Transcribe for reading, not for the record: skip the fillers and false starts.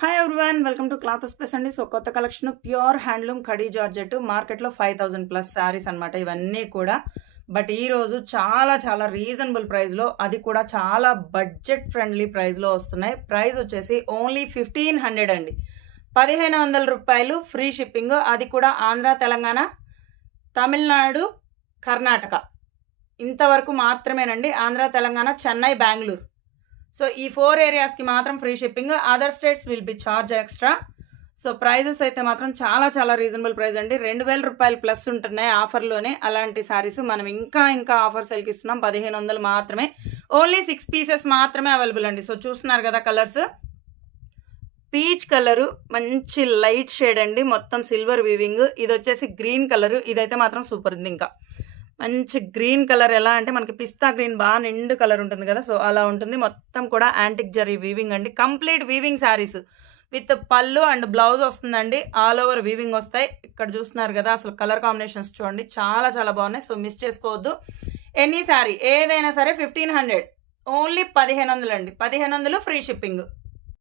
Hi everyone, welcome to cloth space అండి. So కొత్త collection pure handloom khadi georgette మార్కెట్లో 5000+ శారీస్ అనమాట ఇవన్నీ కూడా. బట్ ఈరోజు చాలా చాలా రీజనబుల్ ప్రైస్లో, అది కూడా చాలా బడ్జెట్ ఫ్రెండ్లీ ప్రైస్లో వస్తున్నాయి. ప్రైస్ వచ్చేసి ఓన్లీ 1500 అండి, 1500 రూపాయలు ఫ్రీ షిప్పింగ్. అది కూడా ఆంధ్ర, తెలంగాణ, తమిళనాడు, కర్ణాటక ఇంతవరకు మాత్రమేనండి. ఆంధ్ర, తెలంగాణ, చెన్నై, బెంగళూరు. సో ఈ 4 ఏరియాస్కి మాత్రం free shipping. Other states will be charge extra. So prices అయితే మాత్రం చాలా చాలా రీజనబుల్ ప్రైస్ అండి. 2000 రూపాయలు ప్లస్ ఉంటున్నాయి ఆఫర్లోనే. అలాంటి శారీస్ మనం ఇంకా ఆఫర్ సెల్కి ఇస్తున్నాం. 1500 మాత్రమే. ఓన్లీ 6 పీసెస్ మాత్రమే అవైలబుల్ అండి. సో చూస్తున్నారు కదా కలర్స్. పీచ్ కలరు మంచి లైట్ షేడ్ అండి, మొత్తం సిల్వర్ వీవింగ్. ఇది వచ్చేసి గ్రీన్ కలరు, ఇదైతే మాత్రం సూపర్ ఉంది. ఇంకా మంచి గ్రీన్ కలర్, ఎలా అంటే మనకి పిస్తా గ్రీన్ బాగా నిండు కలర్ ఉంటుంది కదా, సో అలా ఉంటుంది. మొత్తం కూడా యాంటిక్ జరీ వీవింగ్ అండి. కంప్లీట్ వీవింగ్ శారీస్ విత్ పళ్ళు అండ్ బ్లౌజ్ వస్తుందండి. ఆల్ ఓవర్ వీవింగ్ వస్తాయి. ఇక్కడ చూస్తున్నారు కదా, అసలు కలర్ కాంబినేషన్స్ చూడండి, చాలా చాలా బాగున్నాయి. సో మిస్ చేసుకోవద్దు. ఎనీ శారీ ఏదైనా సరే 1500, ఓన్లీ 1500 అండి. 1500 ఫ్రీ షిప్పింగ్.